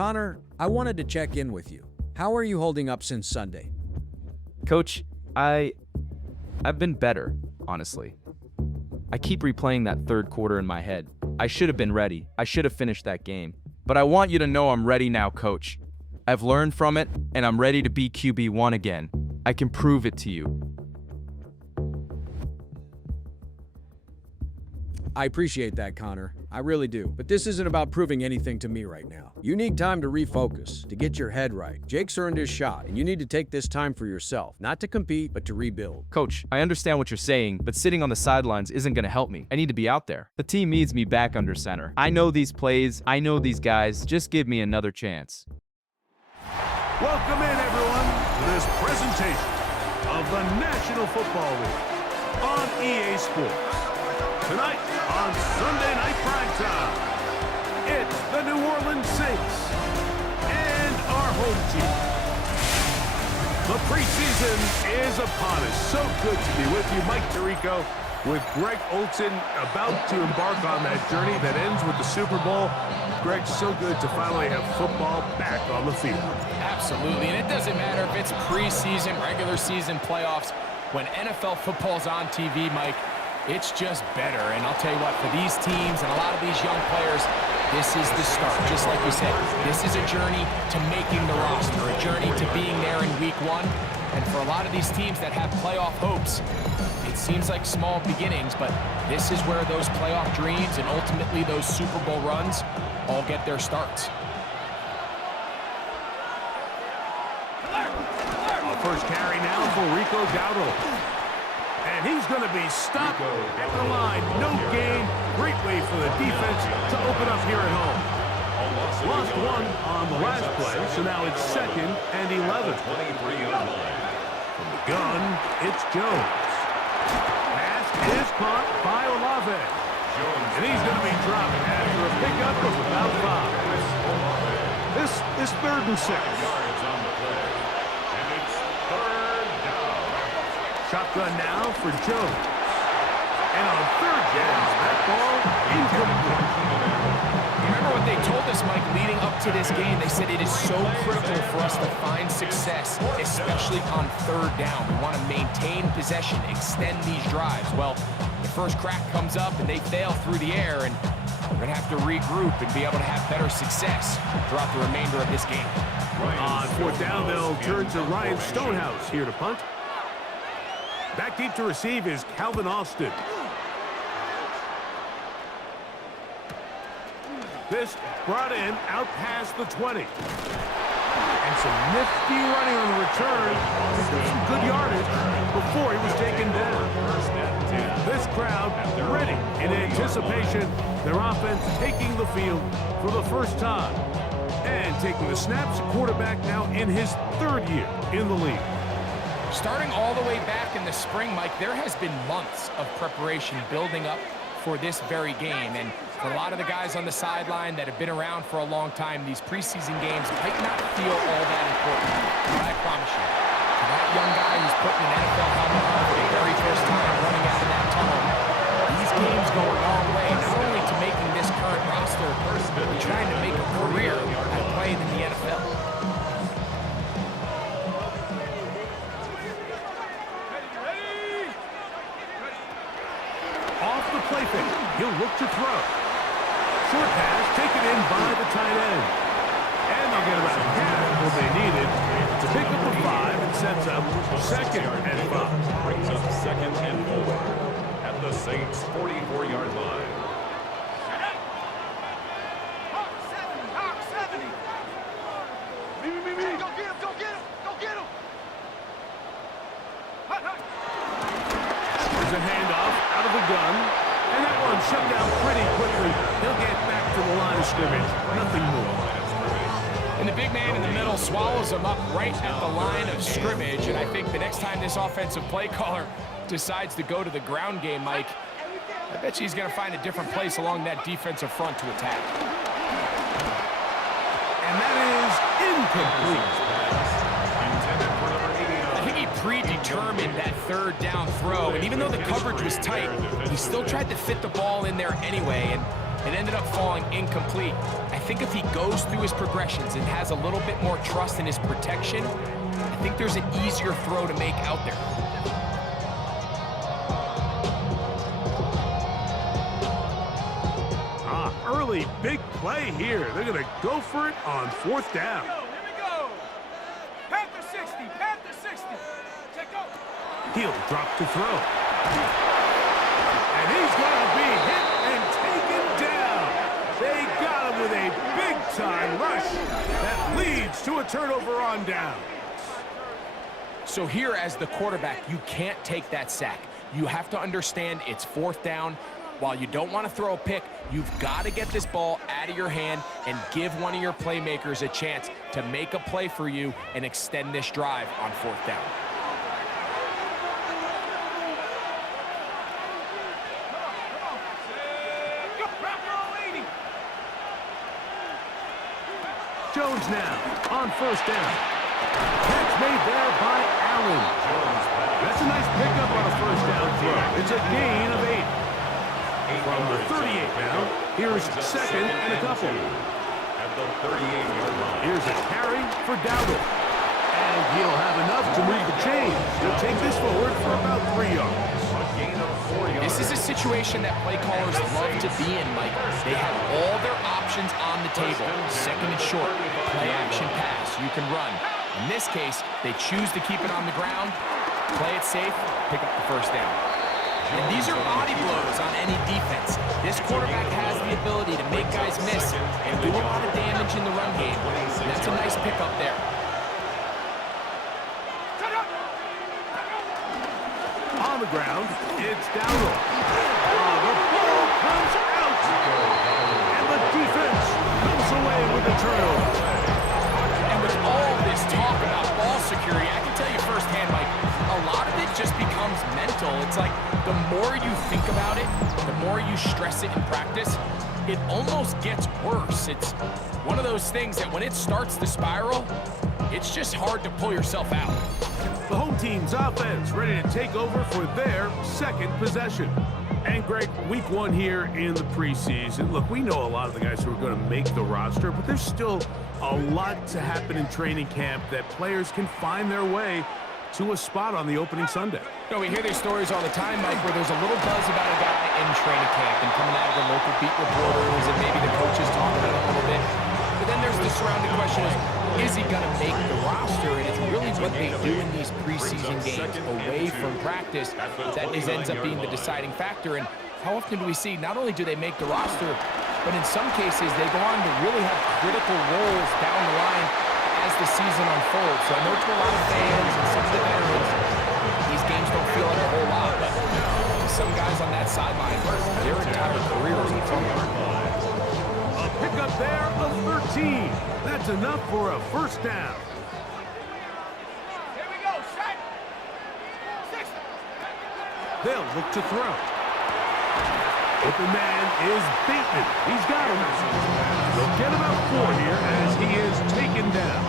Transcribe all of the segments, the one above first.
Connor, I wanted to check in with you. How are you holding up since Sunday? Coach, I've been better, honestly. I keep replaying that third quarter in my head. I should have been ready. I should have finished that game. But I want you to know I'm ready now, Coach. I've learned from it, and I'm ready to be QB1 again. I can prove it to you. I appreciate that, Connor. I really do. But this isn't about proving anything to me right now. You need time to refocus, to get your head right. Jake's earned his shot, and you need to take this time for yourself, not to compete, but to rebuild. Coach, I understand what you're saying, but sitting on the sidelines isn't going to help me. I need to be out there. The team needs me back under center. I know these plays. I know these guys. Just give me another chance. Welcome in, everyone, to this presentation of the National Football League on EA Sports. Tonight on Sunday Night Primetime, it's the New Orleans Saints and our home team. The preseason is upon us. So good to be with you, Mike Tirico, with Greg Olson about to embark on that journey that ends with the Super Bowl. Greg, so good to finally have football back on the field. Absolutely, and it doesn't matter if it's preseason, regular season, playoffs. When NFL football's on TV, Mike, it's just better. And I'll tell you what, for these teams and a lot of these young players, this is the start. Just like you said, this is a journey to making the roster, a journey to being there in week one. And for a lot of these teams that have playoff hopes, it seems like small beginnings, but this is where those playoff dreams and ultimately those Super Bowl runs all get their starts. First carry now for Rico Dowdle. And he's going to be stopped at the line. No gain. Great way for the defense to open up here at home. Lost one on the last play, so now it's 2nd and 11. From the gun, it's Jones. Pass is caught by Olave. And he's going to be dropped after a pickup of about 5. This is 3rd and 6. Shotgun now for Jones. And on 3rd down, that ball incomplete. Remember what they told us, Mike, leading up to this game? They said it is so critical for us to find success, especially on 3rd down. We want to maintain possession, extend these drives. Well, the first crack comes up and they fail through the air, and we're going to have to regroup and be able to have better success throughout the remainder of this game. On 4th down, they'll turn to Ryan Stonehouse here to punt. Back deep to receive is Calvin Austin. This brought in out past the 20. And some nifty running on the return. Some good yardage before he was taken down. This crowd ready in anticipation. Their offense taking the field for the first time. And taking the snaps, quarterback now in his 3rd year in the league. Starting all the way back in the spring, Mike, there has been months of preparation building up for this very game. And for a lot of the guys on the sideline that have been around for a long time, these preseason games might not feel all that important. But I promise you, for that young guy who's putting an NFL helmet on for the very first time running out of that tunnel, these games go a long way, not only to making this current roster, but trying to make a career at playing in the NFL. Play fake. He'll look to throw. Short pass taken in by the tight end. And they'll get about half what they needed to pick up the 5 and sets up 2nd and 5. Brings up 2nd and 4 at the Saints' 44-yard line. There's a handoff out of the gun. And that one shut down pretty quickly. He'll get back to the line of scrimmage. Nothing more. And the big man in the middle swallows him up right at the line of scrimmage. And I think the next time this offensive play caller decides to go to the ground game, Mike, I bet you he's going to find a different place along that defensive front to attack. And that is incomplete. I think he predetermined that 3rd down throw, and even though the coverage was tight, he still tried to fit the ball in there anyway, and It ended up falling incomplete. I think if he goes through his progressions and has a little bit more trust in his protection, I think there's an easier throw to make out there. Early big play here. They're going to go for it on 4th down. Here we go. Panther 60, Panther 60. Check go. He'll drop to throw. And he's going to be hit and taken down. They got him with a big-time rush that leads to a turnover on down. So here, as the quarterback, you can't take that sack. You have to understand it's 4th down. While you don't want to throw a pick, you've got to get this ball out of your hand and give one of your playmakers a chance to make a play for you and extend this drive on 4th down. Jones now on 1st down. Catch made there by Allen. That's a nice pickup on a 1st down throw. It's a gain of 8. From the 38 now, here's 2nd and a couple. At the 38-yard line. Here's a carry for Dowdle. And he'll have enough to move the chains. He'll take this forward for about 3 yards. A gain of 4 yards. This is a situation that play callers love to be in, Mike. They have all their options on the table. 2nd and short, play action pass, you can run. In this case, they choose to keep it on the ground, play it safe, pick up the 1st down. And these are body blows on any defense. This quarterback has the ability to make guys miss and do a lot of damage in the run game. And that's a nice pickup there. On the ground, it's Dowdle. The ball comes out. And the defense comes away with the turnover. And with all this talk about ball security, I can tell you firsthand, Mike, a lot of it just becomes mental. It's like the more you think about it, the more you stress it in practice, it almost gets worse. It's one of those things that when it starts to spiral, it's just hard to pull yourself out. The home team's offense ready to take over for their 2nd possession. And Greg, week 1 here in the preseason. Look, we know a lot of the guys who are going to make the roster, but there's still a lot to happen in training camp that players can find their way to a spot on the opening Sunday. You know, we hear these stories all the time, Mike, where there's a little buzz about a guy in training camp and coming out of the local beat reporters and maybe the coaches talk about it a little bit. But then there's the surrounding question is he going to make the roster? And it's really what they do in these preseason games away from practice that ends up being the deciding factor. And how often do we see not only do they make the roster, but in some cases they go on to really have critical roles down the line as the season unfolds. So I know to a lot of fans and some of the veterans, these games don't feel like a whole lot, but to some guys on that sideline, their entire careers are from there. A pickup there of 13. That's enough for a 1st down. Here we go, shot. 60. They'll look to throw. Open man is Bateman. He's got him. They'll get about 4 here as he is taken down.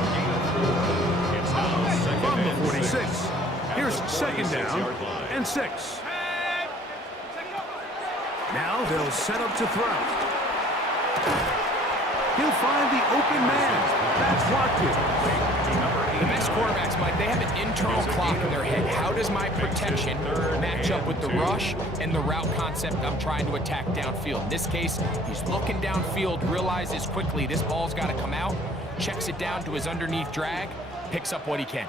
From the 46. Here's 2nd down and 6. Now they'll set up to throw. He'll find the open man. That's Watkins. The best quarterbacks, Mike, they have an internal clock in their head. How does my protection match up with the rush and the route concept I'm trying to attack downfield? In this case, he's looking downfield, realizes quickly this ball's got to come out, checks it down to his underneath drag, picks up what he can.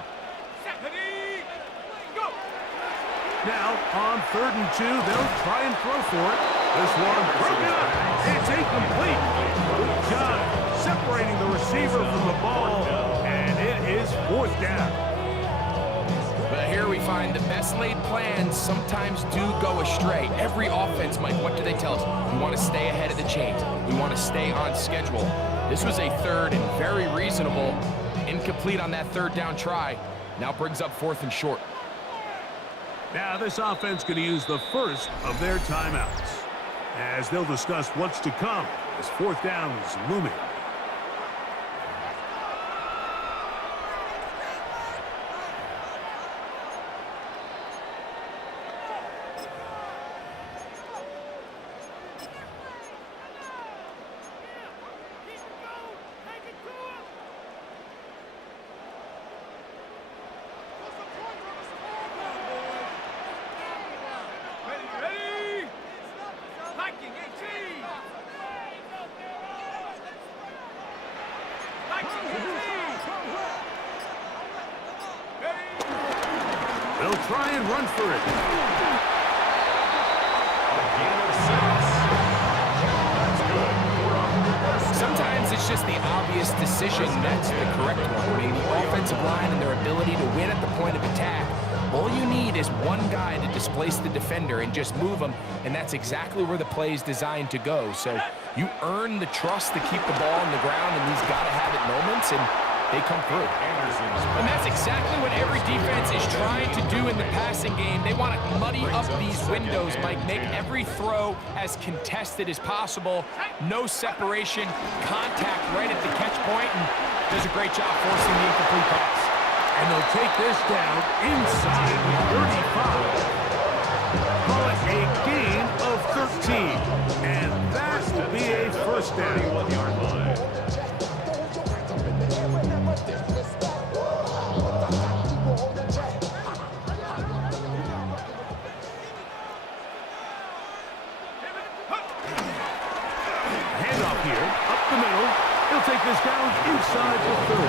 Now, on 3rd and 2, they'll try and throw for it. This one broken up. It's incomplete. Good job separating the receiver from the ball, and it is 4th down. But here we find the best laid plans sometimes do go astray. Every offense, Mike, what do they tell us? We want to stay ahead of the chains. We want to stay on schedule. This was a 3rd and very reasonable. Incomplete on that 3rd down try. Now brings up 4th and short. Now this offense going to use the first of their timeouts as they'll discuss what's to come as 4th down is looming. They'll try and run for it. Sometimes it's just the obvious decision that's the correct one. I mean, the offensive line and their ability to win at the point of attack, all you need is one guy to displace the defender and just move him, and that's exactly where the play is designed to go. So you earn the trust to keep the ball on the ground in these gotta-have-it moments, and they come through. And that's exactly what every defense is trying to do in the passing game. They want to muddy up these windows, Mike, make every throw as contested as possible. No separation, contact right at the catch point, and does a great job forcing the incomplete pass. And they'll take this down inside the 35. Call it a gain of 13. And that will be a first down. Handoff here, up the middle. He'll take this down inside the 30.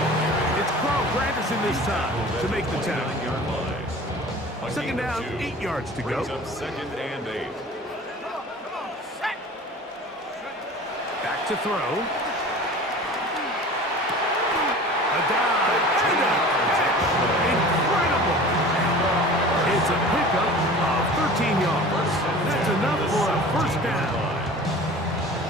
It's Carl Granderson this time to make the tackle. Second down, 8 yards to go. Second and 8. Back to throw. A dive and a catch. Incredible. It's a pickup of 13 yards. That's enough for a first down.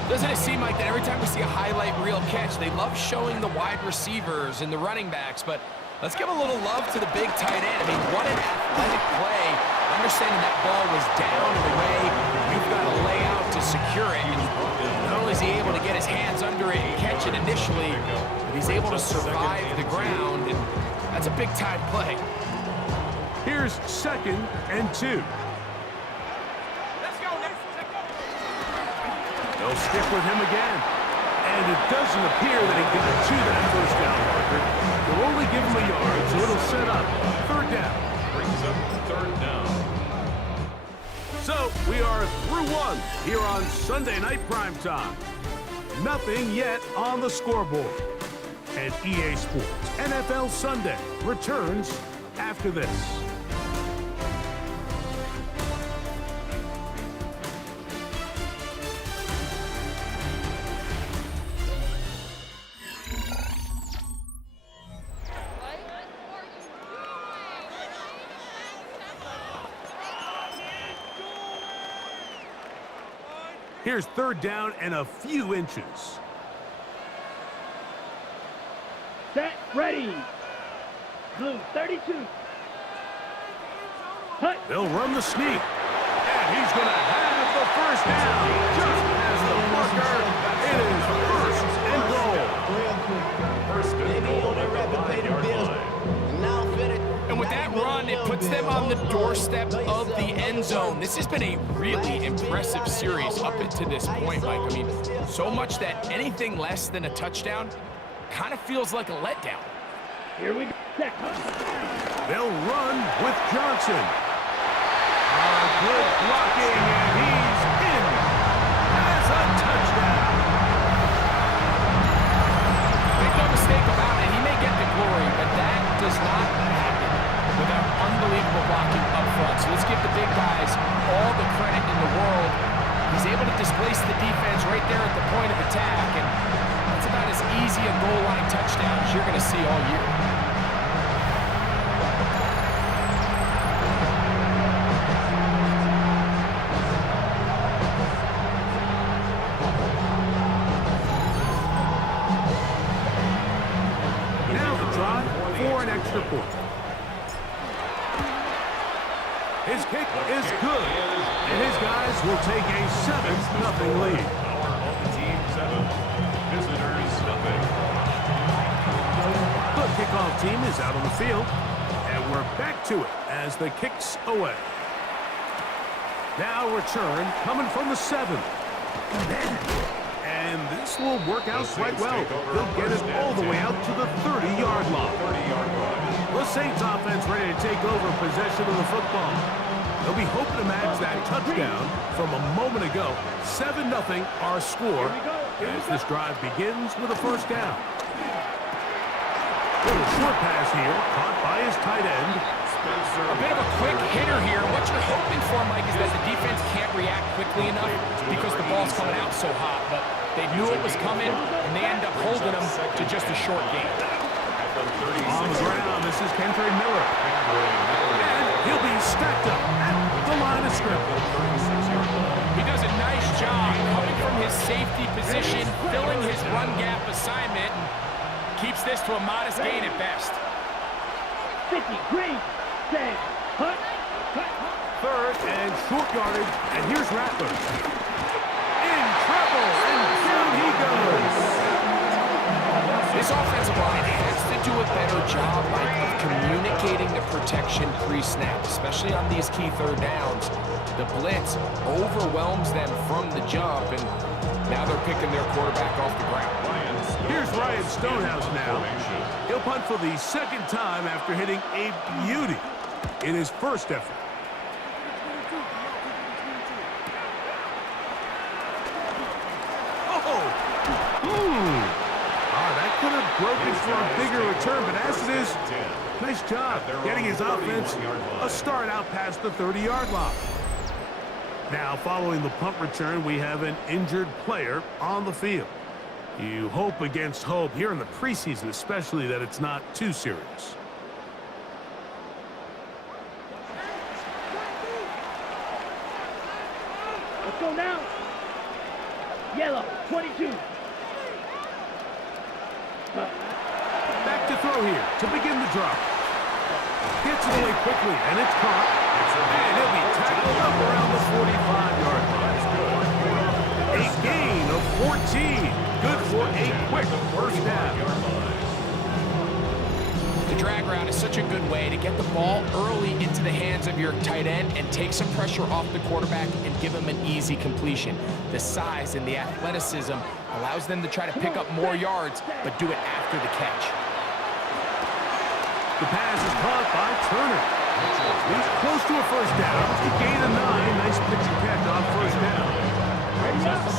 Doesn't it seem like that every time we see a highlight reel catch, they love showing the wide receivers and the running backs, but let's give a little love to the big tight end. I mean, what an athletic play. Understanding that ball was down and away, you've got to lay out to secure it. And not only is he able to get his hands under it and catch it initially, but he's able to survive the ground, and that's a big-time play. Here's 2nd and 2. They'll stick with him again. And it doesn't appear that he got to that first down marker. They'll only give him a yard, so it'll set up 3rd down. Brings up 3rd down. So we are through one here on Sunday Night Primetime. Nothing yet on the scoreboard. And EA Sports NFL Sunday returns after this. Here's 3rd down and a few inches. Set, ready. Blue, 32. Hut. They'll run the sneak. And he's going to have the first down. Just as the marker, it is 1st and goal. 1st and goal at the 5-yard line. And with that run, it puts them on the doorstep of the end zone. This has been a really impressive series up until this point, Mike. I mean, so much that anything less than a touchdown kind of feels like a letdown. Here we go. They'll run with Johnson. Good blocking, and he's in as a touchdown. Make no mistake about it, he may get the glory, but that does not happen without unbelievable blocking up front. So let's give the big guys all the credit in the world. He's able to displace the defense right there at the point of attack, and that's about as easy a goal line touchdown as you're going to see all year. extra point. His kick is good, and his guys will take a 7-0 lead. Our home team 7, visitors nothing. The kickoff team is out on the field, and we're back to it as the kick's away. Now return coming from the 7. And this will work out quite well. They'll get it all the way out to the 30-yard line. The Saints offense ready to take over possession of the football. They'll be hoping to match that touchdown from a moment ago. 7-0 our score as this drive begins with a first down. Little short pass here, caught by his tight end. A bit of a quick hitter here. What you're hoping for, Mike, is that the defense can't react quickly enough because the ball's coming out so hot. But they knew it was coming, and they end up holding them to just a short game. On the ground, this is Kentre Miller. And he'll be stacked up at the line of scrimmage. He does a nice job coming from his safety position, filling his run gap assignment, and keeps this to a modest gain at best. 50, green, save, hut, cut. Third and short yardage, and here's Rattler. In trouble, and down he goes. This offensive line has to do a better job, Mike, of communicating the protection pre-snap, especially on these key third downs. The blitz overwhelms them from the jump, and now they're picking their quarterback off the ground. Here's Ryan Stonehouse now. He'll punt for the second time after hitting a beauty in his first effort. That could have broken for a bigger return, but as it is, nice job getting his offense a start out past the 30-yard line. Now, following the punt return, we have an injured player on the field. You hope against hope here in the preseason, especially, that it's not too serious. Let's go now. Yellow, 22. Back to throw here to begin the drop. Gets it away quickly, and it's caught. And he'll be tackled up around the 45-yard line. A gain of 14. Good for a quick first down. The drag route is such a good way to get the ball early into the hands of your tight end and take some pressure off the quarterback and give him an easy completion. The size and the athleticism allows them to try to pick up more yards, but do it after the catch. The pass is caught by Turner. He's close to a first down. He gained a 9. Nice pitch and catch on first down.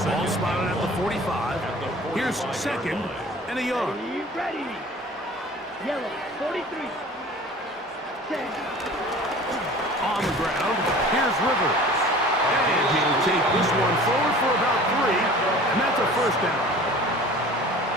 Ball spotted at the 45. Here's second and a yard. Ready. Yellow, 43. Set. On the ground, here's Rivers. And he'll take this one forward for about 3, and that's a first down.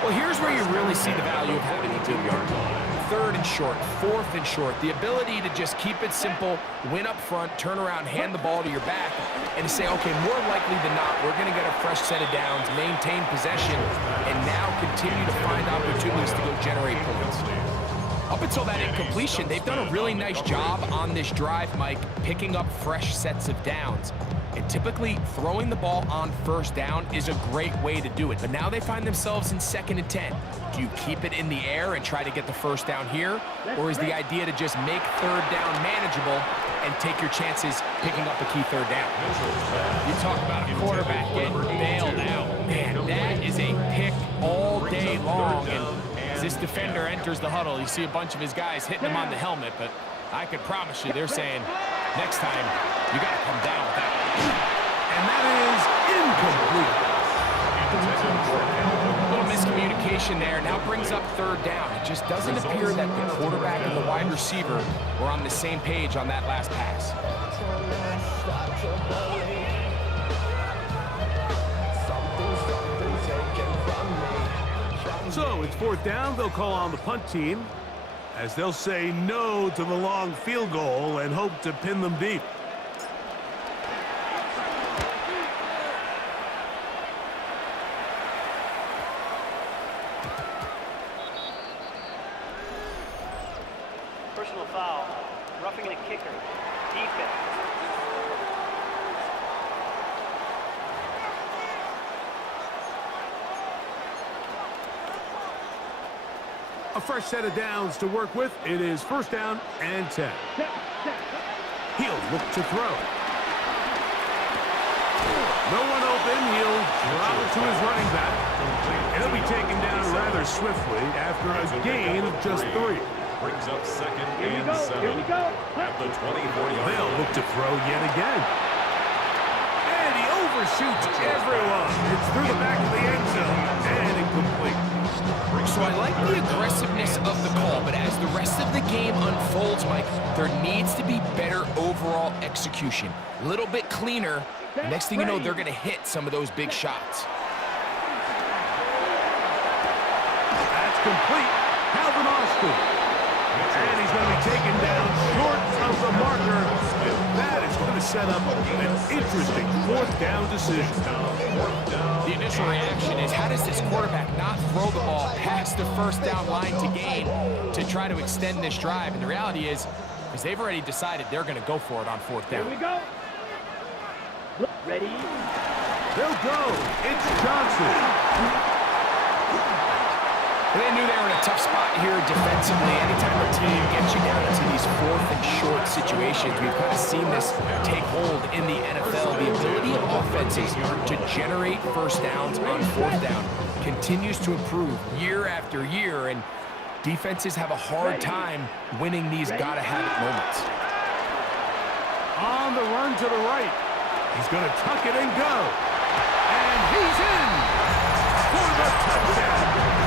Well, here's where you really see the value of having a good yard line. Third and short, fourth and short. The ability to just keep it simple, win up front, turn around, hand the ball to your back, and say, okay, more likely than not, we're going to get a fresh set of downs, maintain possession, and now continue to find opportunities to go generate points. Up until that incompletion, they've done a really nice job on this drive, Mike, picking up fresh sets of downs. And typically, throwing the ball on first down is a great way to do it. But now they find themselves in 2nd and 10. Do you keep it in the air and try to get the first down here? Or is the idea to just make third down manageable and take your chances picking up a key third down? You talk about a quarterback getting bailed out. Man, that is a pick all day long. And as this defender enters the huddle, you see a bunch of his guys hitting him on the helmet, but I could promise you they're saying, next time, you got to come down with that. And that is incomplete. A little miscommunication there. Now brings up third down. It just doesn't appear that the quarterback and the wide receiver were on the same page on that last pass. So it's 4th down. They'll call on the punt team, as they'll say no to the long field goal and hope to pin them deep. Personal foul, roughing the kicker, defense. A fresh set of downs to work with. It is 1st down and 10. He'll look to throw. No one open. He'll drop it to his running back. And he'll be taken down rather swiftly after a gain of just 3. Brings up 2nd and 7 Here we go. at the 24-yard They'll line. look to throw yet again. And he overshoots everyone. It's through the back of the end zone and incomplete. So I like the aggressiveness of the call, but as the rest of the game unfolds, Mike, there needs to be better overall execution. A little bit cleaner. Next thing you know, they're going to hit some of those big shots. That's complete. Calvin Austin. And he's going to be taken down short of the marker. And that is going to set up an interesting fourth down decision. The initial reaction is, how does this quarterback not throw the ball past the first down line to gain to try to extend this drive? And the reality is they've already decided they're going to go for it on fourth down. Here we go. Ready? They'll go. It's Johnson. They knew they were in a tough spot here defensively. Anytime a team gets you down into these fourth and short situations, we've kind of seen this take hold in the NFL. The ability of offenses to generate first downs on fourth down continues to improve year after year, and defenses have a hard time winning these gotta-have-it moments. On the run to the right. He's going to tuck it and go. And he's in for the touchdown.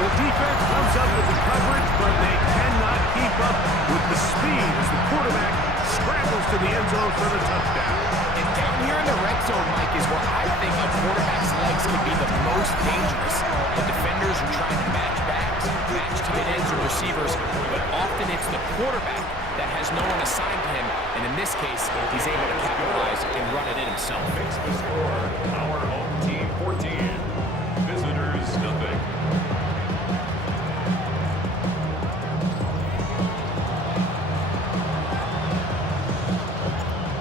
The defense comes up with the coverage, but they cannot keep up with the speed as the quarterback scrambles to the end zone for the touchdown. And down here in the red zone, Mike, is where I think a quarterback's legs can be the most dangerous. The defenders are trying to match backs, match tight ends or receivers, but often it's the quarterback that has no one assigned to him, and in this case, he's able to capitalize and run it in himself. Makes the score our home team 14, visitors nothing.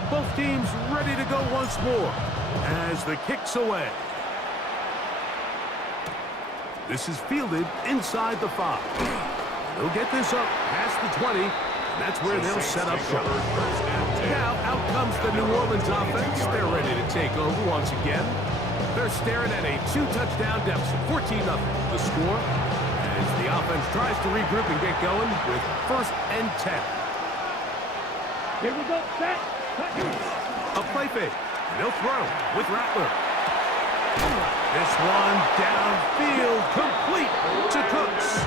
Both teams ready to go once more as the kick's away. This is fielded inside the 5. They'll get this up past the 20. That's where they'll set up shop. Now, out comes the New Orleans offense. They're ready to take over once again. They're staring at a 2-touchdown deficit, 14-0 the score, as the offense tries to regroup and get going with 1st and 10. Here we go. Set. A play fake. They'll throw with Rattler. This one downfield, complete to Cooks.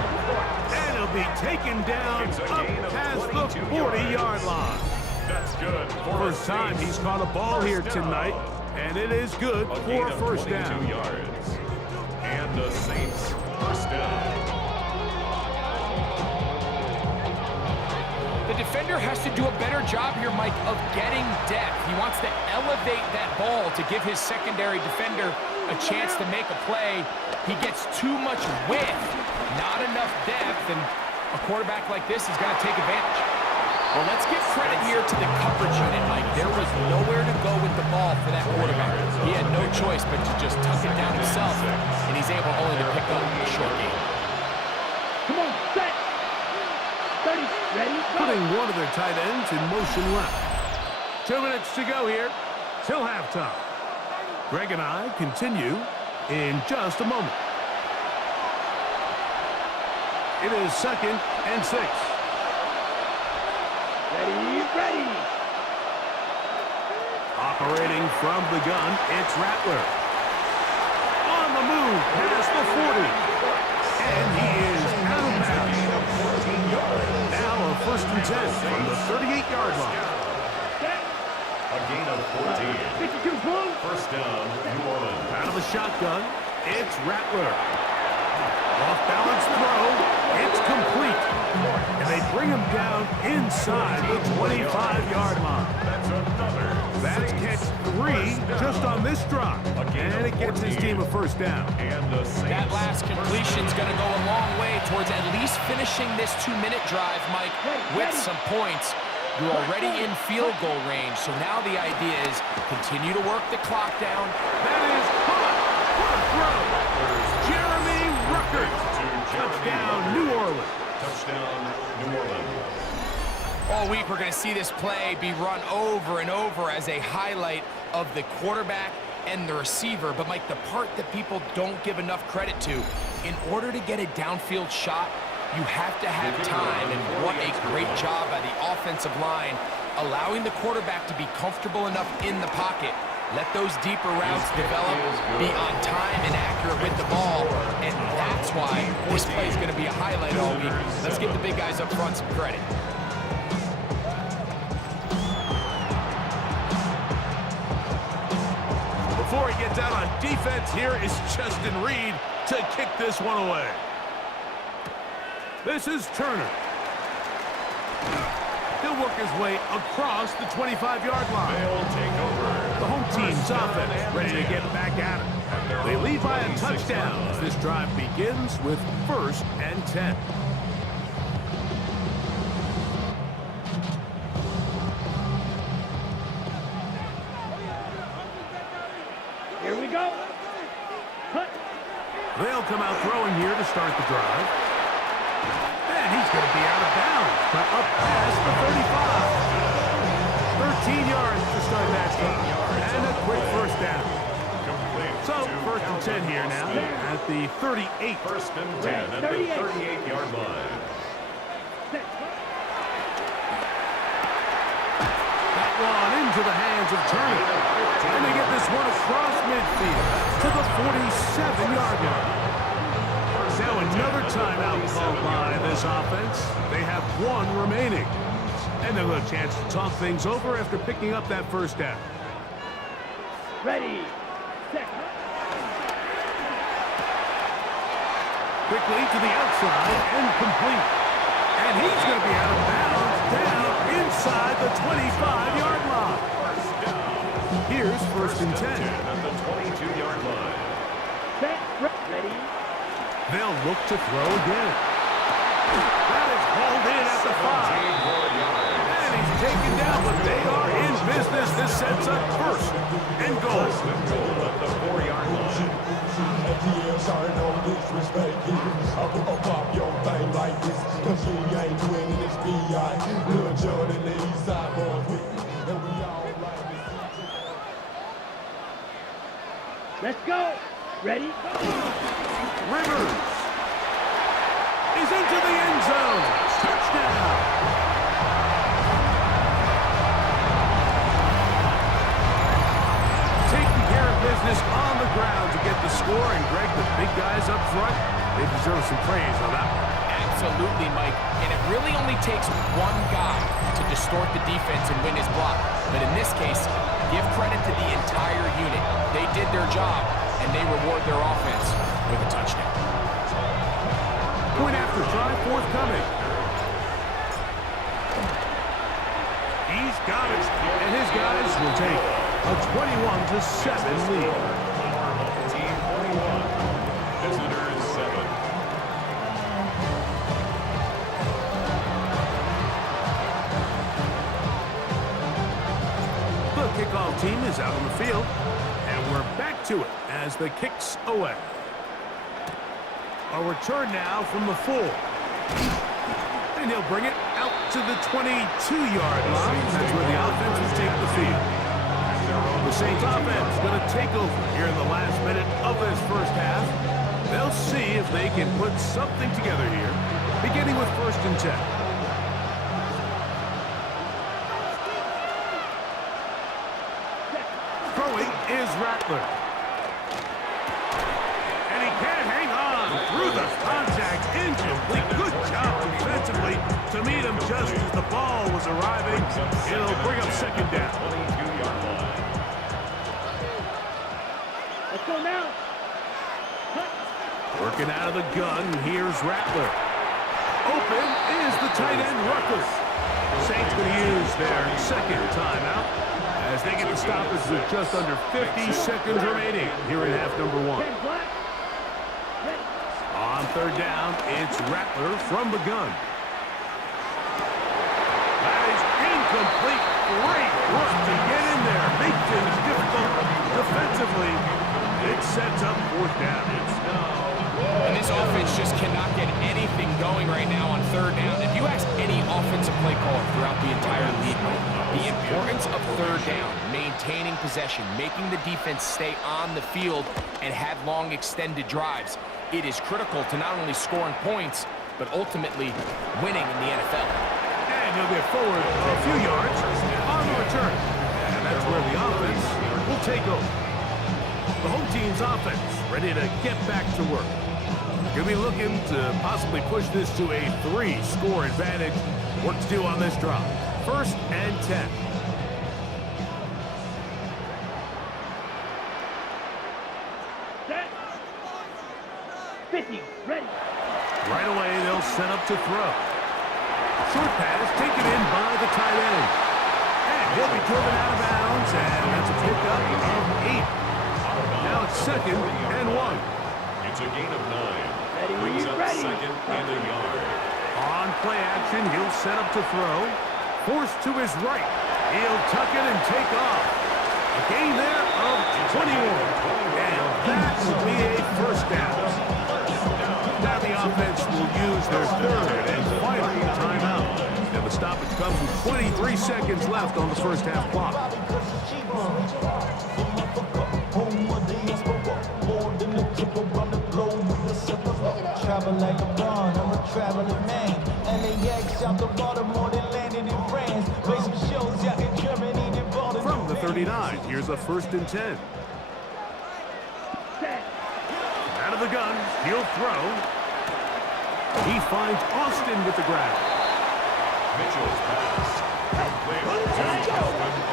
And he'll be taken down up past the 40-yard line. That's good. First time he's caught a ball here tonight, and it is good for a first down. 22 yards. And the Saints first down. The defender has to do a better job here, Mike, of getting depth. He wants to elevate that ball to give his secondary defender a chance to make a play. He gets too much width, not enough depth, and a quarterback like this is going to take advantage. Well, let's give credit here to the coverage unit, Mike. There was nowhere to go with the ball for that quarterback. He had no choice but to just tuck it down himself, and he's able only to pick up a short game. Come on, set. 30, ready, go. Putting one of their tight ends in motion left. 2 minutes to go here till halftime. Greg and I continue in just a moment. It is 2nd and 6. Ready. Operating from the gun, it's Rattler. On the move, past the 40. And he is out of bounds. Now a 1st and 10 from the 38-yard line. A gain of 14. 52 points. First down, New Orleans. Out of the shotgun, it's Rattler. Off-balance throw, it's complete. And they bring him down inside the 25-yard line. That's another. That's catch 3 just on this drive. And it gets his team a first down. And the Saints. That last completion's going to go a long way towards at least finishing this 2-minute drive, Mike, with some points. You're already in field goal range, so now the idea is continue to work the clock down. That is caught. What a throw. Jeremy Ruckert. Touchdown, New Orleans. Touchdown, New Orleans. All week we're going to see this play be run over and over as a highlight of the quarterback and the receiver. But, Mike, the part that people don't give enough credit to, in order to get a downfield shot, you have to have time, and what a great job by the offensive line, allowing the quarterback to be comfortable enough in the pocket Let those deeper routes develop, be on time and accurate with the ball, and that's why this play is going to be a highlight all week. Let's give the big guys up front some credit. Before he gets out on defense, here is Justin Reed to kick this one away. This is Turner. He'll work his way across the 25-yard line. They'll take over. The home team's offense ready to get back at it. They lead by a touchdown as this drive begins with 1st and 10. Here we go. Cut. They'll come out throwing here to start the drive. And he's going to be out of bounds, but up past the 35. 13 yards to start that drive. And a quick first down. So, 1st and 10 here now at the 38. 1st and 10 at the 38-yard line. That one into the hands of Turner. And they get this one across midfield to the 47-yard line. Now another timeout called by this offense. They have 1 remaining. And they'll have a chance to talk things over after picking up that first down. Ready. Set. Quickly to the outside and complete. And he's going to be out of bounds down inside the 25-yard line. Here's 1st and 10. At the 22-yard line. Set. Ready. They'll look to throw again. That is hauled in at the 5. And he's taken down, but they are in business. This sets up 1st and goal. At the 4-yard line. Let's go. Ready. Rivers is into the end zone. Touchdown. Taking care of business on the ground to get the score. And Greg, the big guys up front, they deserve some praise on that one. Absolutely, Mike. And it really only takes one guy to distort the defense and win his block. But in this case, give credit to the entire unit. They did their job, and they reward their offense with a touchdown. Point after try forthcoming. He's got it, and his guys will take a 21-7 lead. Team 41. Visitors 7. The kickoff team is out on the field, and we're back to it as the kick's away. A return now from the 4. And he'll bring it out to the 22-yard line. That's where the offense will take the field. The Saints offense going to take over here in the last minute of this first half. They'll see if they can put something together here, beginning with 1st and 10. Throwing is Rattler. And he can't hang on through the contact. Incomplete. Good job defensively to meet him just as the ball was arriving. It'll bring up 2nd down. 22-yard line. Let's go now. Working out of the gun, here's Rattler. Open is the tight end, Rucker. Saints going to use their 2nd timeout as they get the stoppage with just under 50 seconds remaining here in half number 1. On 3rd down, it's Rattler from the gun. That is incomplete. Great work to get in there. Make things difficult defensively. It sets up 4th down. And this offense just cannot get anything going right now on 3rd down. If you ask any offensive play caller throughout the entire league, the importance of 3rd down, maintaining possession, making the defense stay on the field, and have long extended drives, it is critical to not only scoring points, but ultimately winning in the NFL. And he'll get forward a few yards on the return. And that's where the offense will take over. The home team's offense ready to get back to work. Going to be looking to possibly push this to a 3-score advantage. Work to do on this drive. 1st and 10. Set. 50. Ready. Right away, they'll set up to throw. Short pass taken in by the tight end. And he'll be driven out of bounds, and that's a pickup of 8. Now it's 2nd and 1. It's a gain of 9. Ready, Brings up ready. 2nd and a yard. On play action, he'll set up to throw. Forced to his right. He'll tuck it and take off. A gain there of 21. And that will be a 1st down. Now the offense will use their 3rd and final timeout. And the stoppage comes with 23 seconds left on the 1st half clock. Travel like LeBron, I'm a traveling man. LAX out the Baltimore, they landed in France. Play some shows out in Germany, they bought it. From the 39, here's a 1st and 10. Set. Out of the gun, he'll throw. He finds Austin with the grab. Mitchell's pass. Complete to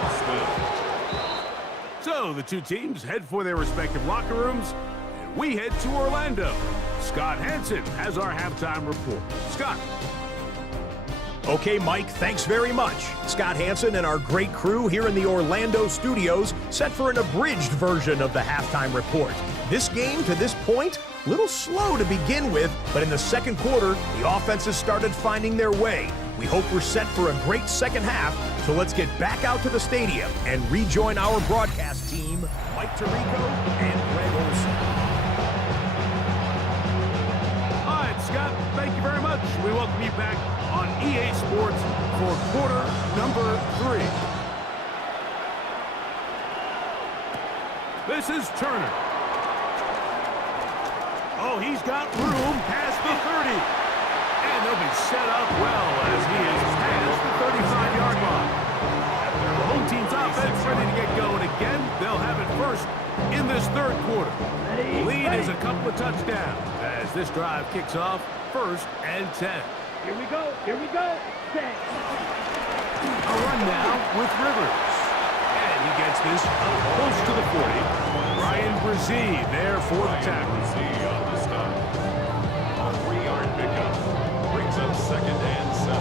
Austin. So the two teams head for their respective locker rooms, and we head to Orlando. Scott Hansen has our halftime report. Scott. Okay, Mike, thanks very much. Scott Hansen and our great crew here in the Orlando studios set for an abridged version of the halftime report. This game, to this point, a little slow to begin with, but in the 2nd quarter, the offenses started finding their way. We hope we're set for a great 2nd half, so let's get back out to the stadium and rejoin our broadcast team, Mike Tirico and Greg Olson. All right, Scott, thank you very much. We welcome you back on EA Sports for quarter number 3. This is Turner. Oh, he's got room past the 30. And they'll be set up well as he is past the 35-yard line. The home team's offense ready to get going again. They'll have it first in this 3rd quarter. The lead is a couple of touchdowns as this drive kicks off 1st and 10. Here we go. Here we go. Set. A run now with Rivers. And he gets this up close to the 40. Ryan Brzee there for the tackle. Brzee on the stop. A 3-yard pickup. Brings up 2nd and 7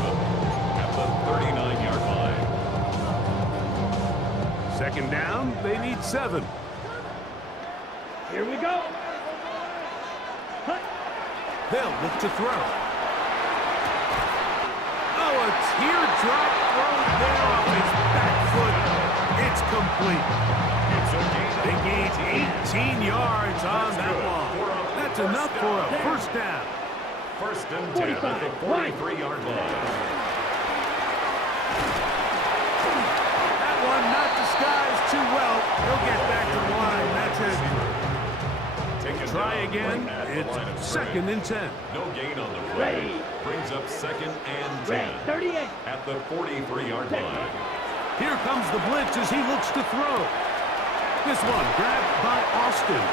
at the 39-yard line. 2nd down, they need 7. Here we go. Hut. They'll look to throw. Oh, a teardrop throw there off his back foot. It's complete. They gained 18 yards on that ball. That's enough for a 1st down. 1st and 10 at the 43-yard line. That one not disguised too well. He'll get back to the line. That's it. Try again. It's 2nd and 10. No gain on the play. Ready. Brings up 2nd and 10 Ready. 38. at the 43-yard line. Here comes the blitz as he looks to throw. This one grabbed by Austin.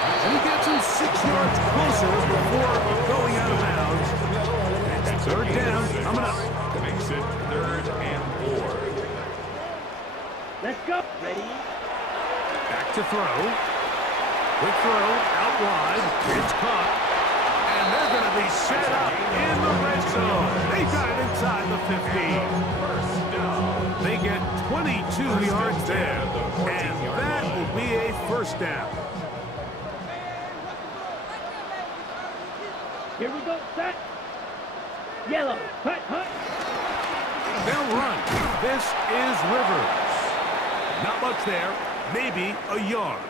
And he gets him 6 yards closer before going out of bounds. And 3rd down coming up. Makes it 3rd and 4. Let's go. Ready. Back to throw. Quick throw out wide. It's caught. And they're going to be set up in the red zone. They got it inside the 15. They get 22 yards there. And that will be a 1st down. Here we go. Set. Yellow. Hut. Hut. They'll run. This is Rivers. Not much there. Maybe a yard.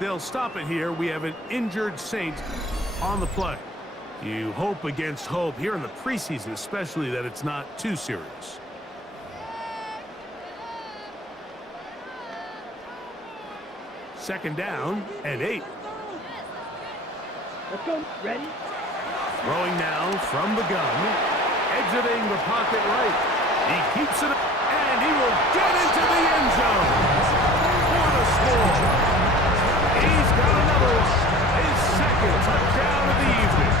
They'll stop it here. We have an injured Saint on the play. You hope against hope here in the preseason, especially that it's not too serious. Second down and 8. Let's go. Ready. Throwing now from the gun. Exiting the pocket right. He keeps it, and he will get into the end zone. score. He's got another one. His second touchdown of the evening.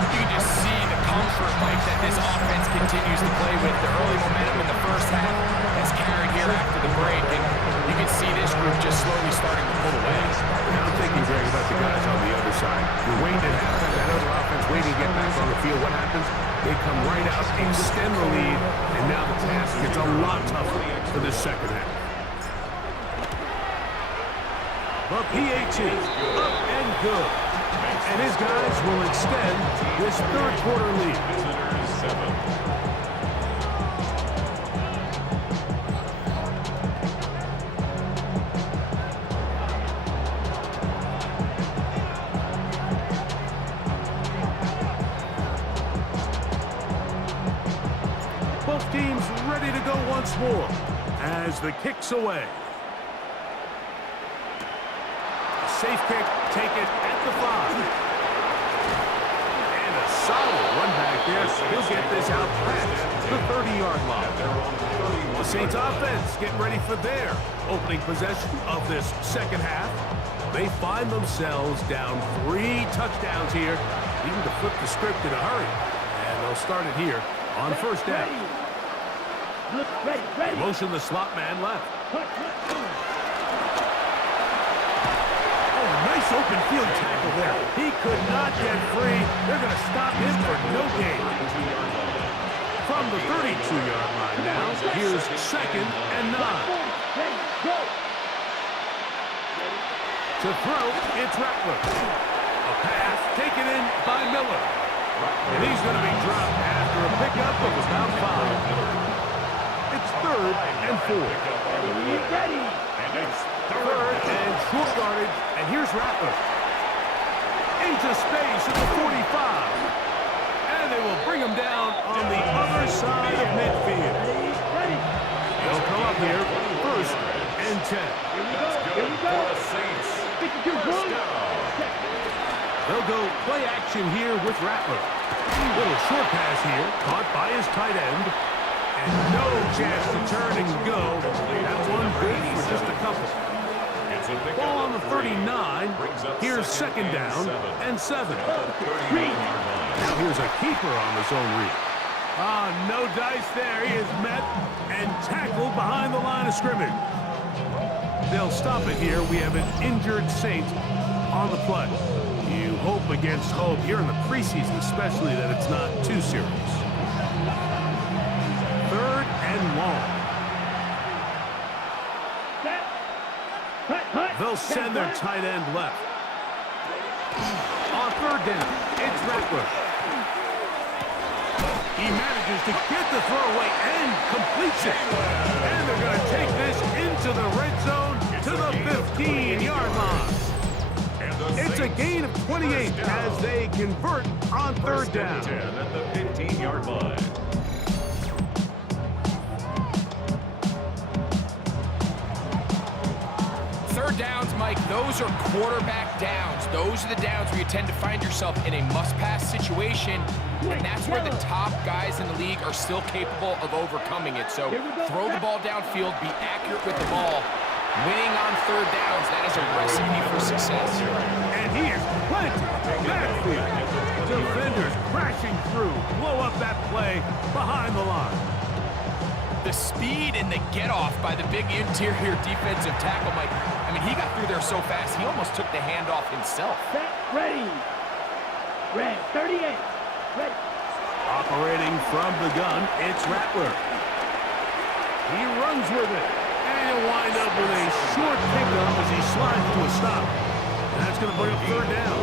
You can just see the comfort, Mike, that this offense continues to play with. The early momentum in the first half has carried here after the break, and you can see this group just slowly starting to pull away. Now I'm thinking, Greg, about the guys on the other side. You're waiting at halftime, that other offense waiting to get back on the field. What happens? They come right out, extend the lead, and now the task gets a lot tougher for this second half. The PAT, up and good. And his guys will extend this third quarter lead. Visitors 7. Both teams ready to go once more as the kick's away. Safe kick taken at the 5. And a solid run back there. He'll get this out past the 30-yard line. The Saints offense getting ready for their opening possession of this second half. They find themselves down 3 touchdowns here, needing to flip the script in a hurry. And they'll start it here on first down. Motion the slot man left. Nice open field tackle there. He could not get free. They're going to stop him for no gain. From the 32-yard line now, here's 2nd and 9. To throw, it's Rattler. A pass taken in by Miller. And he's going to be dropped after a pickup of about 5. It's 3rd and 4. Ready. Third and short yardage, and here's Rattler. Into space at the 45. And they will bring him down on the other side of midfield. They'll come up here, 1st and 10. Here we go. They'll go play action here with Rattler. Little short pass here, caught by his tight end. And no chance to turn and go. That one good for just a couple. Ball on the 39. Here's 2nd down and 7. Now here's a keeper on the zone read. No dice there. He is met and tackled behind the line of scrimmage. They'll stop it here. We have an injured Saint on the play. You hope against hope here in the preseason, especially, that it's not too serious. 3rd and long. They'll send their tight end left. On 3rd down, it's Rattler. He manages to get the throw away and completes it. And they're going to take this into the red zone to the 15-yard line. It's a gain of 28 as they convert on 3rd down. 10 at the 15-yard line. Downs, Mike, those are quarterback downs. Those are the downs where you tend to find yourself in a must-pass situation, and that's where the top guys in the league are still capable of overcoming it. So throw the ball downfield, be accurate with the ball. Winning on 3rd downs, that is a recipe for success. And he is planted backfield. Defenders crashing through, blow up that play behind the line. The speed and the get-off by the big interior defensive tackle, Mike. I mean, he got through there so fast, he almost took the handoff himself. Set, ready. Red, 38. Ready. Operating from the gun, it's Rattler. He runs with it. And he'll wind up with a short pickup as he slides to a stop. And that's going to bring up 3rd down.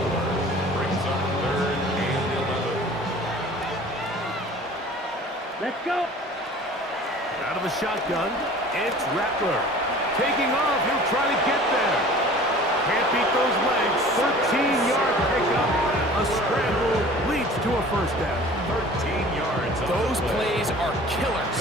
Brings up 3rd and 11. Let's go. Out of the shotgun, it's Rattler. Taking off, he'll try to get there. Can't beat those legs. 13-yard pickup. A scramble leads to a 1st down. 13 yards. Those plays are killers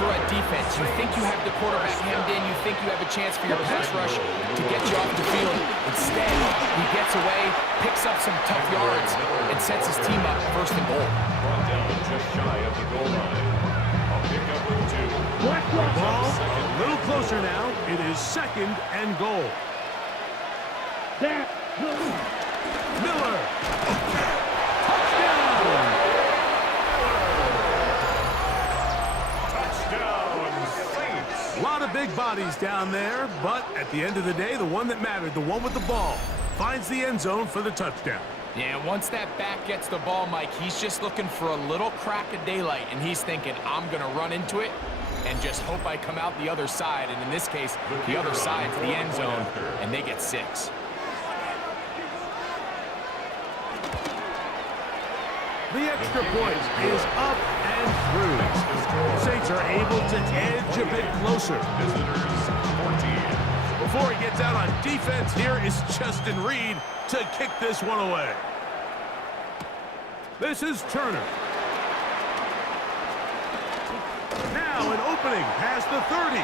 for a defense. You think you have the quarterback hemmed in. You think you have a chance for your pass rush to get you off the field. Instead, he gets away, picks up some tough yards, and sets his team up 1st and goal. Brought down just shy of the goal line. A pickup with 2. Ball a little closer now. It is 2nd and goal. There. Miller. A lot of big bodies down there, but at the end of the day, the one that mattered, the one with the ball, finds the end zone for the touchdown. Yeah, once that back gets the ball, Mike, he's just looking for a little crack of daylight, and he's thinking, I'm going to run into it and just hope I come out the other side. And in this case, the other side to the end zone, and they get 6. The extra point is up and through. Saints are able to edge a bit closer. Before he gets out on defense, here is Justin Reed to kick this one away. This is Turner. Now an opening past the 30.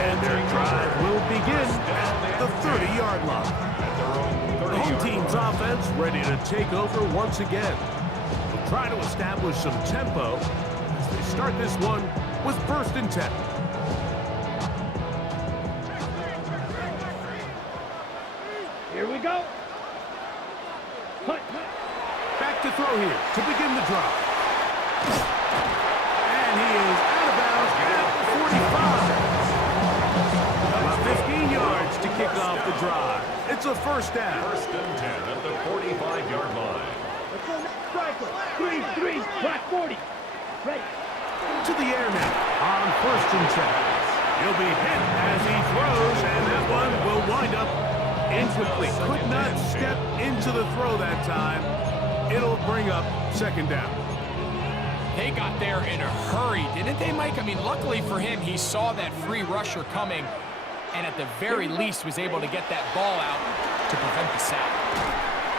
And their drive will begin at the 30-yard line. The home team's offense ready to take over once again. They'll try to establish some tempo as they start this one with 1st and 10. Here we go. Back to throw here to begin the drive. And he is out of bounds at the 45. About 15 yards to kick off the drive. It's a 1st down. 1st and 10 at the 45-yard line. Let's go. Striker. 3, black 40. Ready. To the air now on 1st and 10. He'll be hit as he throws, and that one will wind up incomplete. Could not step into the throw that time. It'll bring up 2nd down. They got there in a hurry, didn't they, Mike? I mean, luckily for him, he saw that free rusher coming, and at the very least was able to get that ball out to prevent the sack.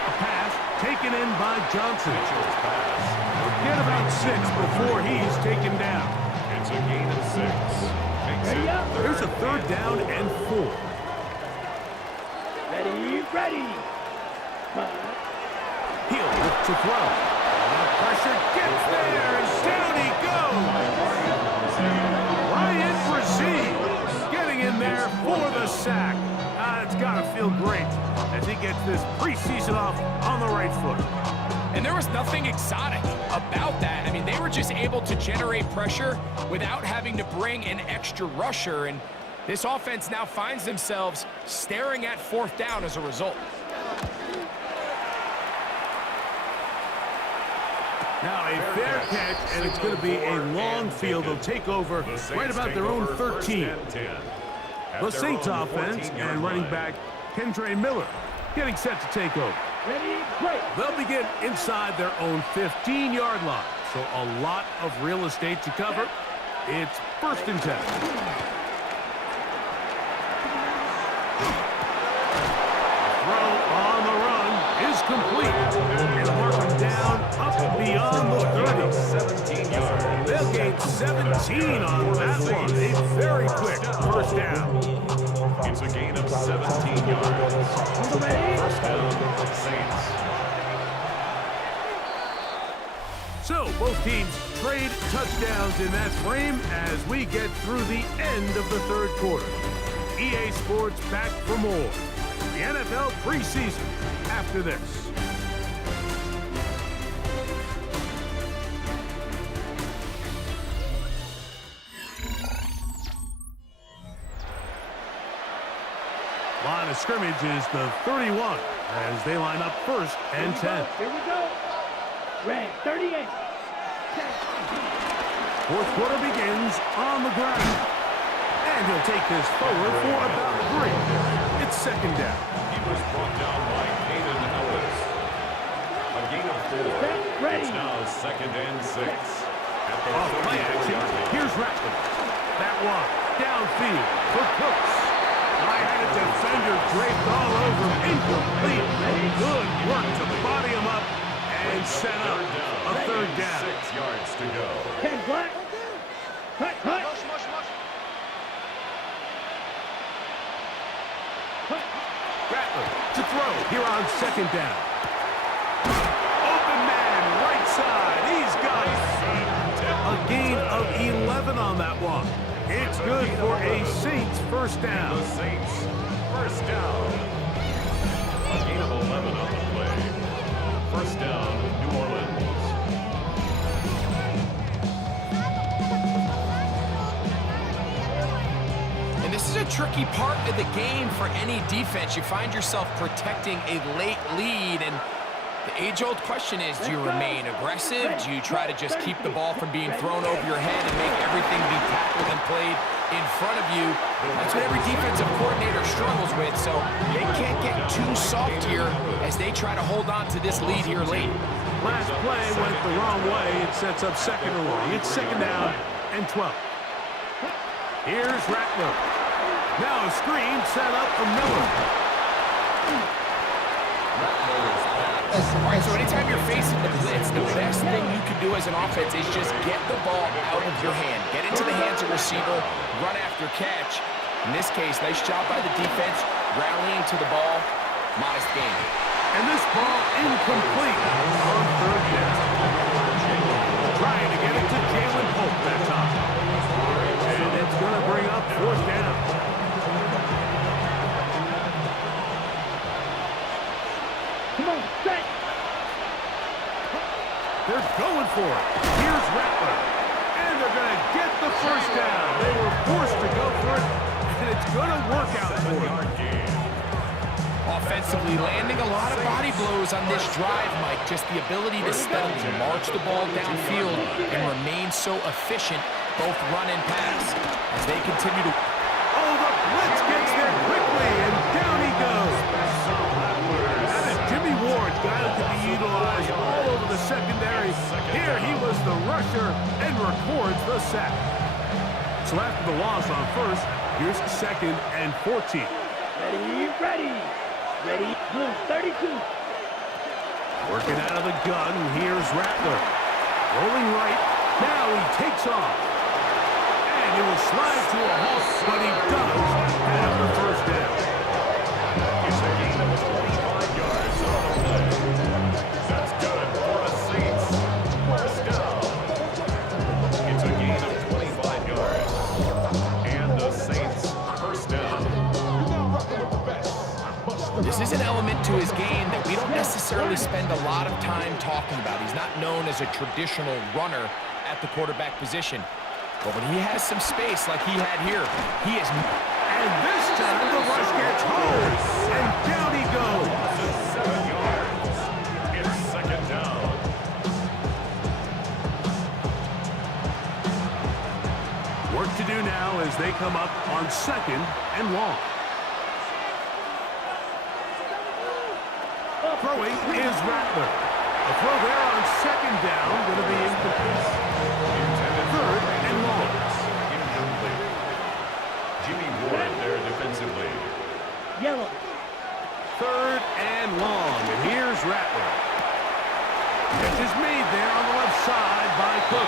A pass taken in by Johnson. Get about 6 before he's taken down. It's a gain of 6. There's a 3rd down and 4. Ready. He'll look to throw. The pressure gets there, and down he goes. Ryan Preseason getting in there for the sack. It's got to feel great as he gets this preseason off on the right foot. And there was nothing exotic about that. I mean, they were just able to generate pressure without having to bring an extra rusher, and this offense now finds themselves staring at 4th down as a result. Now a fair catch, and it's going to be a long field. They'll take over right about their own 13. The Saints offense and running back Kendre Miller getting set to take over. Ready, break. They'll begin inside their own 15-yard line. So a lot of real estate to cover. It's 1st and 10. Throw on the run is complete. And mark him down up beyond the 30. 17 yards. They'll gain 17 on that one. A very quick 1st down. It's a gain of 17 yards. 1st down, Saints. So both teams trade touchdowns in that frame as we get through the end of the 3rd quarter. EA Sports back for more. The NFL preseason after this. Line of scrimmage is the 31 as they line up 1st and 10. Here we go. Red 38. 4th quarter begins on the ground. And he'll take this forward for about 3. It's 2nd down. He was brought down by Hayden Ellis. A gain of 4. Ready. It's now 2nd and 6. At the Off play action, 34-yard line. here's Rattler. That one downfield for Cooks. Right-handed defender draped all over. Incomplete. Good work to body him up and set up a 3rd down. 6 yards to go. 10 black. Cut. Rattler to throw here on 2nd down. Open man, right side. He's got it. A gain of 11 on on that one. It's good for a Saints first down. The Saints first down. A gain of 11 on the play. First down, New Orleans. And this is a tricky part of the game for any defense. You find yourself protecting a late lead, and the age-old question is, do you remain aggressive? Do you try to just keep the ball from being thrown over your head and make everything be tackled and played in front of you? That's what every defensive coordinator struggles with, so they can't get too soft here as they try to hold on to this lead here late. Last play went the wrong way. It sets up second and long. It's second down and 12. Here's Rattler. Now a screen set up for Miller. All right, so anytime you're facing the blitz, the best thing you can do as an offense is just get the ball out of your hand. Get into the hands of the receiver, run after catch. In this case, nice job by the defense, rallying to the ball. Modest gain. And this ball incomplete on third down. Trying to get it to Jalen Pope that time. And it's going to bring up fourth down. Come on, set. They're going for it. Here's Rattler. And they're going to get the first down. They were forced to go for it, and it's going to work out for them. Offensively, landing a lot of body blows on this drive, Mike. Just the ability to steadily march the ball downfield and remain so efficient, both run and pass, as they continue to... Oh, the blitz gets there quickly, and down he goes. That is Jimmy Ward, guy who can be utilized all over the secondary. Here he was the rusher and records the sack. So after the loss on first, here's second and 14. Ready. Ready, blue, 32. Working out of the gun, here's Rattler. Rolling right, now he takes off. And he will slide to a halt, but he does have the first down. It's a gain of 25 yards on the play. That's good for the Saints. First down. It's a gain of 25 yards. And the Saints first down. This is an element to his game that we don't necessarily spend a lot of time talking about. He's not known as a traditional runner at the quarterback position. But when he has some space like he had here, he is... And this time the rush gets home. And down he goes. 7 yards. It's second down. Work to do now as they come up on second and long. Throwing is Rattler. A throw there on second down, going to be incomplete. Third and long. Incomplete. Jimmy Ward there defensively. Yellow. Third and long, and here's Rattler. Catch is made there on the left side by Cook.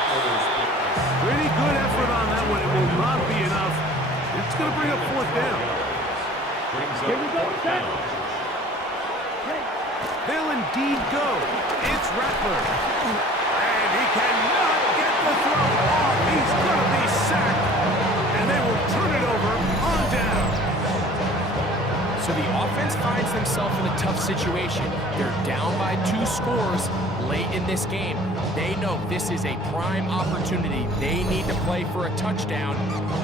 Pretty good effort on that one. It will not be enough. It's going to bring up fourth down. Here we go, set. They'll indeed go. It's Rattler. And he cannot get the throw off. He's going to be sacked. And they will turn it over on down. So the offense finds themselves in a tough situation. They're down by 2 scores late in this game. They know this is a prime opportunity. They need to play for a touchdown.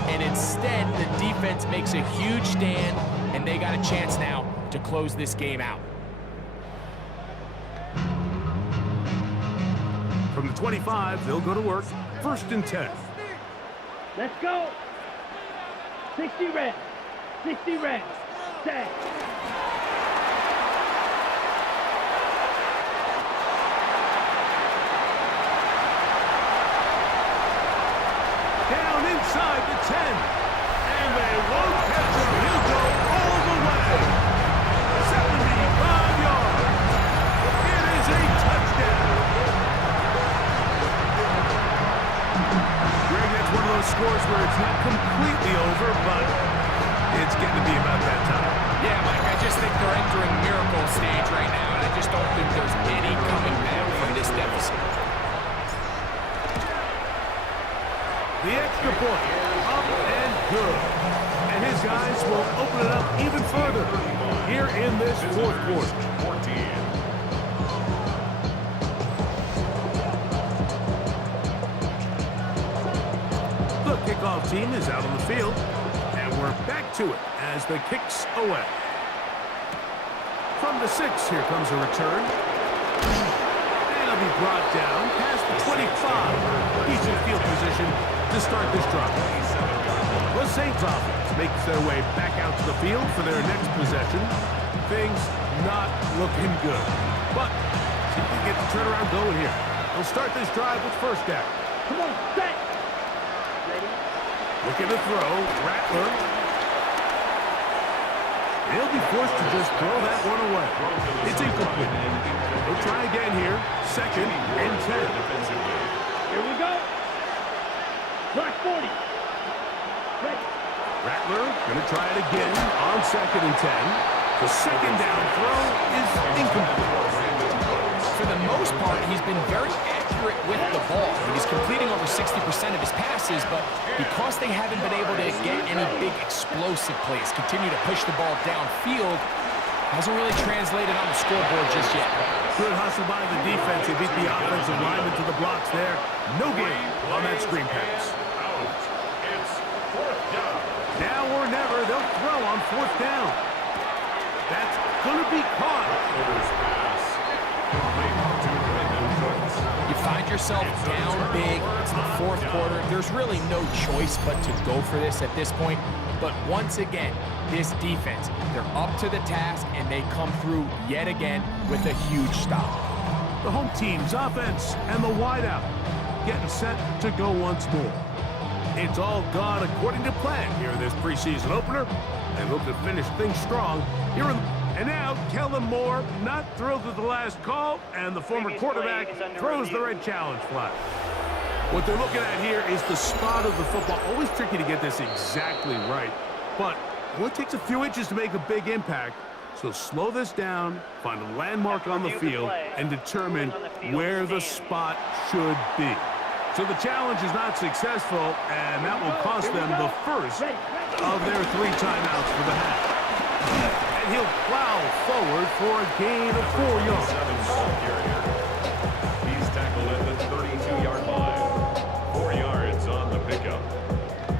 And instead, the defense makes a huge stand, and they got a chance now to close this game out. From the 25, they'll go to work. First and 10. Let's go. 60 red. 60 red. Set. Down inside the 10. And they won't catch him. He'll go all the way. 75 yards. It is a touchdown. Greg, that's one of those scores where it's not completely over, but it's getting to be about that time. Yeah, Mike, I just think they're entering miracle stage right now, and I just don't think there's any coming back from this deficit. The extra foot. Up and good. And his guys will open it up even further here in this fourth quarter. 14. The kickoff team is out on the field, and we're back to it as the kick's away. From the 6, here comes a return. And it'll be brought down past the 25. Decent field position to start this drive. The Saints offense makes their way back out to the field for their next possession. Things not looking good. But see if we can get the turnaround going here. They'll start this drive with first down. Come on, set. Looking to throw, Rattler. He'll be forced to just throw that one away. It's incomplete. He'll try again here. 2nd and 10. Here we go. Block 40. Ready. Rattler going to try it again on 2nd and 10. The second down throw is incomplete. For the most part, he's been very accurate with the ball. He's completing over 60% of his passes, but because they haven't been able to get any big explosive plays, continue to push the ball downfield, hasn't really translated on the scoreboard just yet. Good hustle by the defense. They beat the offensive lineman to the blocks there. No gain on that screen pass. It's 4th down. Now or never, they'll throw on 4th down. That's going to be caught. Pass. Complete to Brandon Cooks. You find yourself down big. It's the 4th quarter. There's really no choice but to go for this at this point. But once again, this defense, they're up to the task, and they come through yet again with a huge stop. The home team's offense and the wideout getting set to go once more. It's all gone according to plan here in this preseason opener. They hope to finish things strong here in. And now, Kellen Moore not thrilled with the last call, and the former quarterback throws the red challenge flag. What they're looking at here is the spot of the football. Always tricky to get this exactly right, but it takes a few inches to make a big impact. So slow this down, find a landmark on the field, and determine where the spot should be. So the challenge is not successful, and that will cost them the first of their 3 timeouts for the half. And he'll plow forward for a gain of 4 yards. He's tackled at the 32-yard line. 4 yards on the pickup.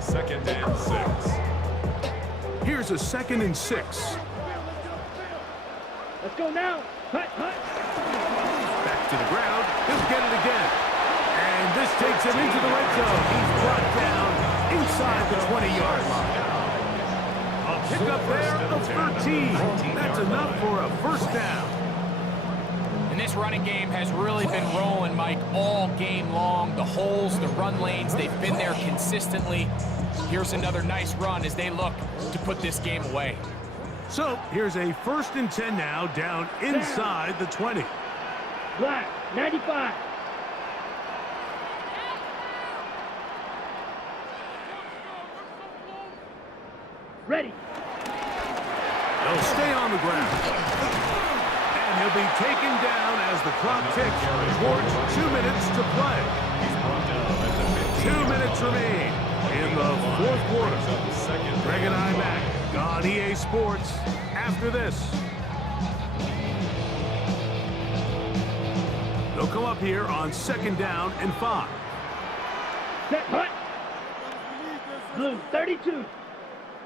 2nd and 6. Here's a 2nd and 6. Let's go now. Hut, hut. Back to the ground. He'll get it again. And this takes him into the red zone. He's brought down inside the 20-yard line. A pickup there of 13. That's enough for a first down. And this running game has really been rolling, Mike, all game long. The holes, the run lanes, they've been there consistently. Here's another nice run as they look to put this game away. So here's a 1st and 10 now, down inside the 20. Black, 95. Ready. They'll stay on the ground. And he'll be taken down as the clock ticks towards 2 minutes to play. 2 minutes remain in the 4th quarter. Greg and I back on EA Sports after this. They'll come up here on 2nd down and 5. Set, hut. Blue, 32.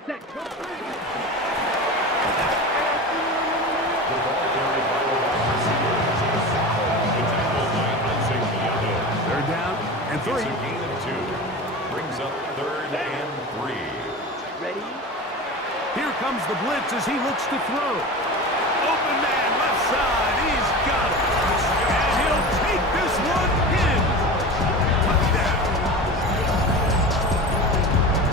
Set. They're down and 3. It's a gain of 2. Brings up 3rd and 3. Ready. Here comes the blitz as he looks to throw. Open man, left side. He's got it. And he'll take this one in. Touchdown.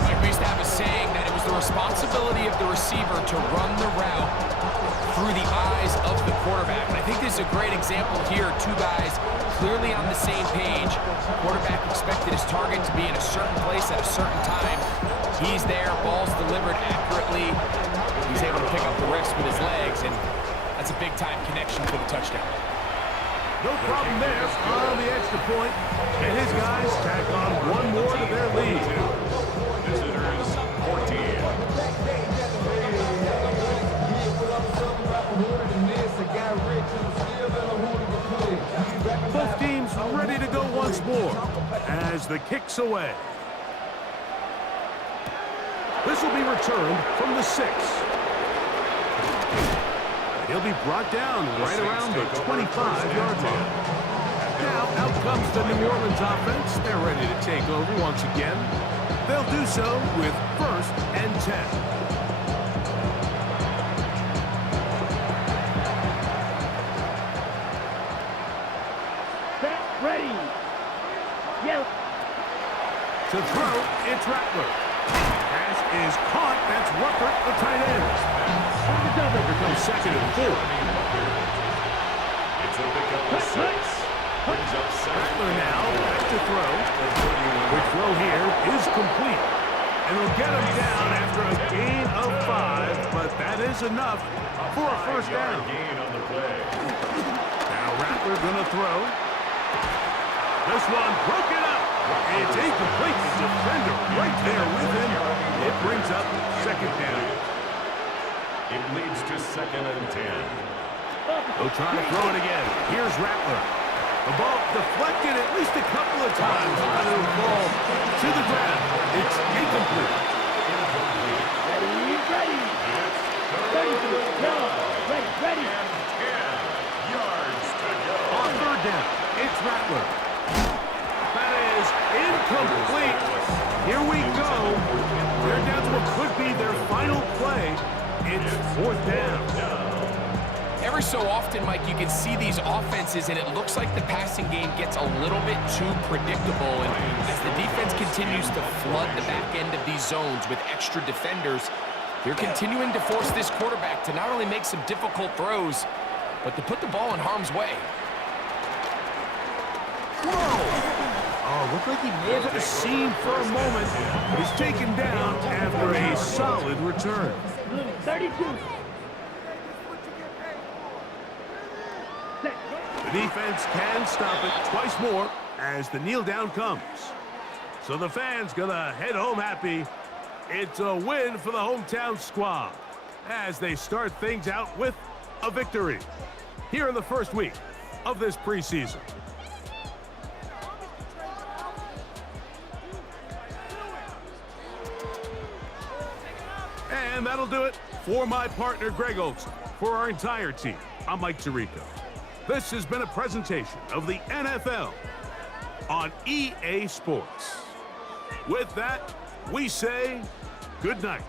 Like we used to have a saying that it was the responsibility of the receiver to run the route through the eyes of the quarterback. And I think this is a great example here. 2 guys clearly on the same page. Quarterback expected his target to be in a certain place at a certain time. He's there, ball's delivered accurately. He's able to pick up the rest with his legs, and that's a big-time connection for the touchdown. No problem there on the extra point. And his guys tack on one more to their lead. Both teams ready to go once more as the kick's away. This will be returned from the 6. He'll be brought down right around the 25-yard line. Now out comes the New Orleans offense. They're ready to take over once again. They'll do so with 1st and 10. Ready. Yep. To throw, it's Rattler. Pass is caught. That's Rucker, the tight end. Here comes 2nd and 4. It's a pick up of 6. Brings up 7. Rattler now back to throw. The throw here is complete. And he'll get him down after a gain of 5, but that is enough for a 1st down. Gain on the play. Now Rattler gonna throw. This one broken up. It's incomplete. The defender right there with him. It brings up 2nd down. It leads to 2nd and 10. They'll try to throw it again. Here's Rattler. The ball deflected at least a couple of times, but it'll fall to the ground. It's incomplete. Ready. 32. No. Ready. 10 yards to go. On 3rd down, it's Rattler. That is incomplete. Here we go. They're down to what could be their final play. It's 4th down. Every so often, Mike, you can see these offenses, and it looks like the passing game gets a little bit too predictable. And as the defense continues to flood the back end of these zones with extra defenders, they're continuing to force this quarterback to not only make some difficult throws, but to put the ball in harm's way. Oh, looked like he may have hit a seam for a moment. He's taken down after a solid return. 32. The defense can stop it twice more as the kneel down comes. So the fans gonna head home happy. It's a win for the hometown squad as they start things out with a victory here in the 1st week of this preseason. And that'll do it for my partner, Greg Olson. For our entire team, I'm Mike Tirico. This has been a presentation of the NFL on EA Sports. With that, we say good night.